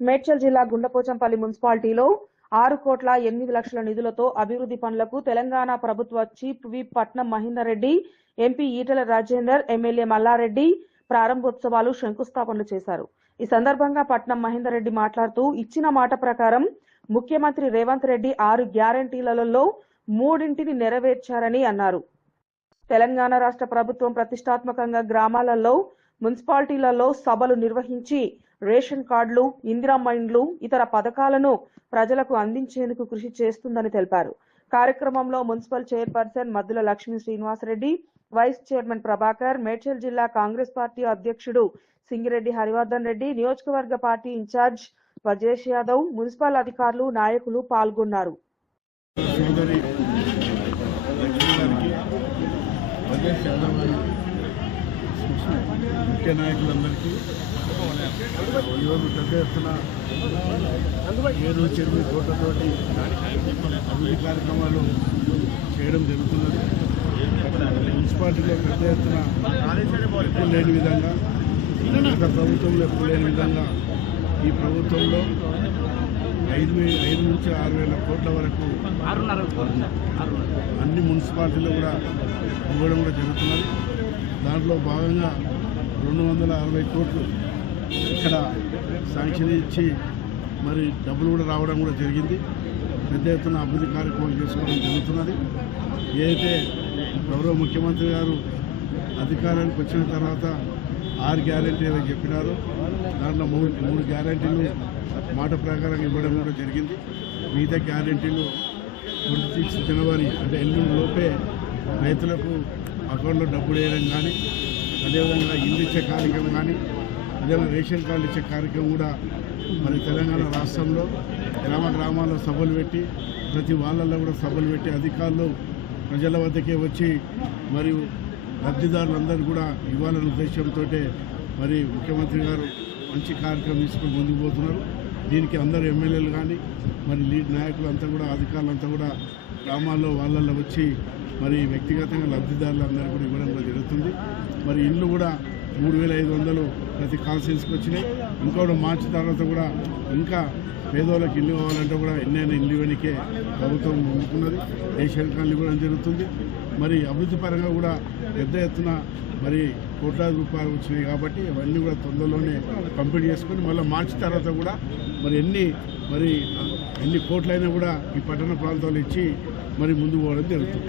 మేడ్చల్ జిల్లా గుండపోచంపల్లి మున్సిపాలిటీలో ఆరు కోట్ల ఎనిమిది లక్షల నిధులతో అభివృద్ధి పనులకు తెలంగాణ ప్రభుత్వ chief whip Patnam Mahender Reddy MP Etela Rajender MLA Malla Reddy ప్రారంభోత్సవాలు శంకుస్థాపనలు చేశారు. ఈ సందర్భంగా పట్నం మహేందర్ రెడ్డి మాట్లాడుతూ ఇచ్చిన మాట ప్రకారం ముఖ్యమంత్రి రేవంత్ రెడ్డి ఆరు గ్యారంటీలలో మూడింటిని నెరవేర్చారని అన్నారు. తెలంగాణ రాష్ట్ర ప్రభుత్వం ప్రతిష్టాత్మకంగా గ్రామాలలో మున్సిపాలిటీలలో సభలు నిర్వహించి రేషన్ కార్డులు ఇందిరా మైండ్లు ఇతర పథకాలను ప్రజలకు అందించేందుకు కృషి చేస్తుందని తెలిపారు. కార్యక్రమంలో municipal chairperson Maddula Lakshmi Srinivas Reddy vice chairman Prabhakar Medchal జిల్లా కాంగ్రెస్ పార్టీ అధ్యక్షుడు సింగిరెడ్డి హరివర్ధన్ రెడ్డి నియోజకవర్గ party incharge Vajesh Yadav municipal అధికారులు నాయకులు పాల్గొన్నారు. ముఖ్య నాయకులందరికీ ఈరోజు పెద్ద ఎత్తున ఏడు చెరువు కోట్లతోటి అభివృద్ధి కార్యక్రమాలు చేయడం జరుగుతున్నది. మున్సిపాలిటీలో పెద్ద ఎత్తున ఎప్పుడు లేని విధంగా గత ప్రభుత్వంలో ఎప్పుడు లేని విధంగా ఈ ప్రభుత్వంలో ఐదు ఐదు నుంచి ఆరు వేల కోట్ల వరకు అన్ని మున్సిపాలిటీలు కూడా ఇవ్వడం కూడా జరుగుతున్నది. దాంట్లో భాగంగా రెండు వందల అరవై కోట్లు ఇక్కడ శాంక్షన్ ఇచ్చి మరి డబ్బులు కూడా రావడం కూడా జరిగింది. పెద్ద ఎత్తున అభివృద్ధి కార్యక్రమం చేసుకోవడం జరుగుతున్నది. ఏదైతే గౌరవ ముఖ్యమంత్రి గారు అధికారానికి వచ్చిన తర్వాత ఆరు గ్యారెంటీలు చెప్పినారు. దాంట్లో మూడు మూడు గ్యారెంటీలు మాట ప్రకారం ఇవ్వడం కూడా జరిగింది. మిగతా గ్యారెంటీలు ట్వంటీ సిక్స్ జనవరి అంటే ఎల్లుండి లోపే రైతులకు అకౌంట్లో డబ్బులు వేయడం కానీ అదేవిధంగా ఇల్లు ఇచ్చే కార్యక్రమం కానీ ప్రజల రేషన్ కార్డు ఇచ్చే కార్యక్రమం కూడా మరి తెలంగాణ రాష్ట్రంలో గ్రామ గ్రామాల్లో సభలు పెట్టి ప్రతి వాళ్ళల్లో కూడా సభలు పెట్టి అధికారులు ప్రజల వద్దకే వచ్చి మరియు లబ్ధిదారులందరూ కూడా ఇవ్వాలనే ఉద్దేశంతో మరి ముఖ్యమంత్రి గారు మంచి కార్యక్రమం తీసుకుని ముందుకు పోతున్నారు. దీనికి అందరు ఎమ్మెల్యేలు కానీ మరి లీడ్ నాయకులు అంతా కూడా అధికారులు అంతా కూడా గ్రామాల్లో వాళ్ళల్లో వచ్చి మరి వ్యక్తిగతంగా లబ్ధిదారులు అందరూ కూడా ఇవ్వడం కూడా జరుగుతుంది. మరి ఇల్లు కూడా మూడు వేల ఐదు వందలు ప్రతి కాన్స్టిట్యూన్సీకి వచ్చినాయి. ఇంకోటి మార్చి తర్వాత కూడా ఇంకా పేదోళ్ళకి ఇల్లు కావాలంటే కూడా ఎన్నైనా ఇల్లు వెనికే ప్రభుత్వం ముందుకున్నది రేషన్ కార్డులు ఇవ్వడం జరుగుతుంది. మరి అభివృద్ధి పరంగా కూడా పెద్ద ఎత్తున మరి కోట్లాది రూపాయలు వచ్చినాయి కాబట్టి అవన్నీ కూడా తొందరలోనే కంప్లీట్ చేసుకొని మళ్ళీ మార్చి తర్వాత కూడా మరి ఎన్ని మరి ఎన్ని కోట్లైనా కూడా ఈ పట్టణ ప్రాంతాలు ఇచ్చి మరి ముందు పోవడం జరుగుతుంది.